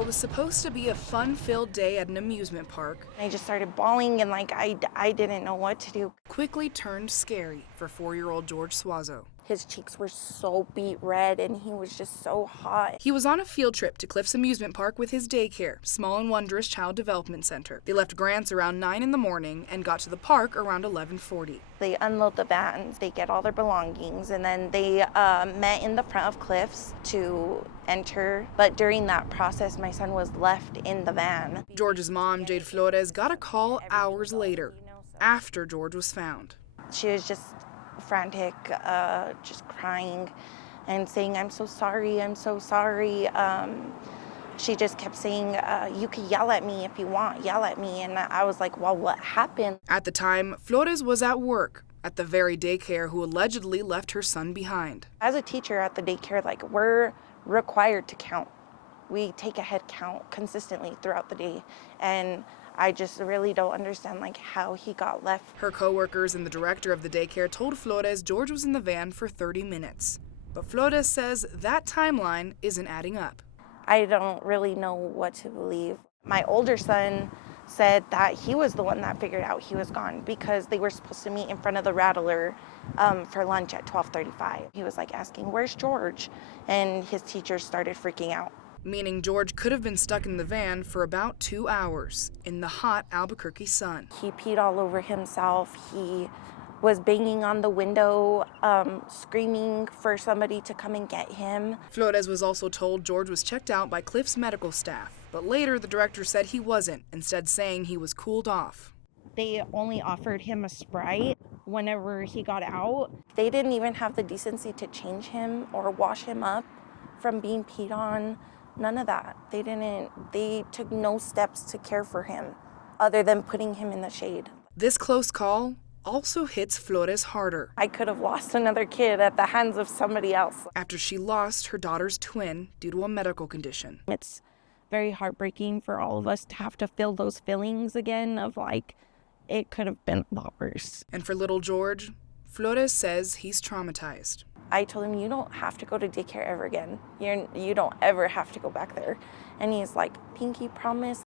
what was supposed to be a fun-filled day at an amusement park I just started bawling and I didn't know what to do. quickly turned scary for 4-year-old George Suazo. His cheeks were so beet red and he was just so hot. He was on a field trip to Cliff's Amusement Park with his daycare, Small and Wondrous Child Development Center. They left Grants around 9 in the morning and got to the park around 11:40. They unload the vans, they get all their belongings, and then they met in the front of Cliff's to enter. But during that process, my son was left in the van. George's mom, Jade Flores, got a call hours later, after George was found. She was just frantic, just crying and saying, I'm so sorry, I'm so sorry. She just kept saying, you could yell at me if you want, yell at me. And I was like, well, what happened? At the time, Flores was at work at the very daycare who allegedly left her son behind. As a teacher at the daycare, we're required to count. We take a head count consistently throughout the day. And I just really don't understand how he got left. Her coworkers and the director of the daycare told Flores George was in the van for 30 minutes. But Flores says that timeline isn't adding up. I don't really know what to believe. My older son said that he was the one that figured out he was gone because they were supposed to meet in front of the Rattler for lunch at 12:35. He was asking, where's George? And his teachers started freaking out. Meaning George could have been stuck in the van for about 2 hours in the hot Albuquerque sun. He peed all over himself. He was banging on the window, screaming for somebody to come and get him. Flores was also told George was checked out by Cliff's medical staff, but later the director said he wasn't, instead saying he was cooled off. They only offered him a Sprite whenever he got out. They didn't even have the decency to change him or wash him up from being peed on. None of that. They took no steps to care for him other than putting him in the shade. This close call also hits Flores harder. I could have lost another kid at the hands of somebody else. After she lost her daughter's twin due to a medical condition. It's very heartbreaking for all of us to have to feel those feelings again of it could have been a lot worse. And for little George, Flores says he's traumatized. I told him, you don't have to go to daycare ever again. You don't ever have to go back there. And he's like, Pinky, promise?